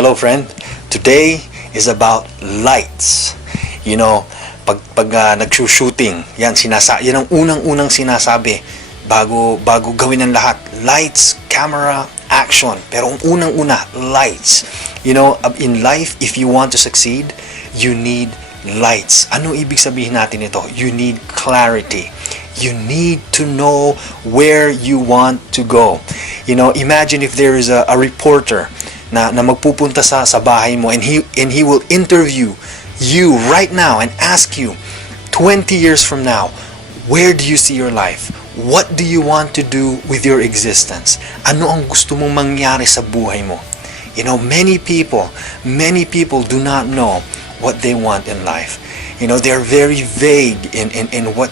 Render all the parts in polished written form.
Hello friend, today is about lights. You know, pag nag-shooting, yan ang unang-unang sinasabi bago gawin ang lahat. Lights, camera, action. Pero ang unang-una, lights. You know, in life, if you want to succeed, you need lights. Ano ibig sabihin natin ito? You need clarity. You need to know where you want to go. You know, imagine if there is a reporter na magpupunta sa bahay mo, and he will interview you right now and ask you 20 years from now, where do you see your life? What do you want to do with your existence? Ano ang gusto mong mangyari sa buhay mo? You know, many people do not know what they want in life. You know, they're very vague in what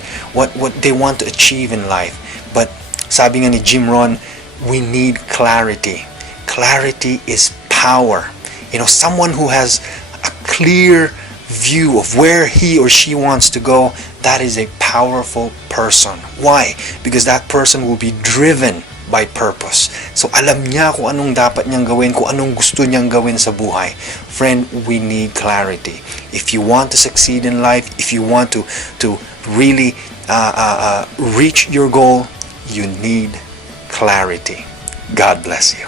they want to achieve in life. But sabi nga ni Jim Rohn, we need clarity. Clarity is power. You know, someone who has a clear view of where he or she wants to go, that is a powerful person. Why? Because that person will be driven by purpose. So alam niya kung anong dapat niyang gawin, kung anong gusto niyang gawin sa buhay. Friend, we need clarity. If you want to succeed in life, if you want to really reach your goal, you need clarity. God bless you.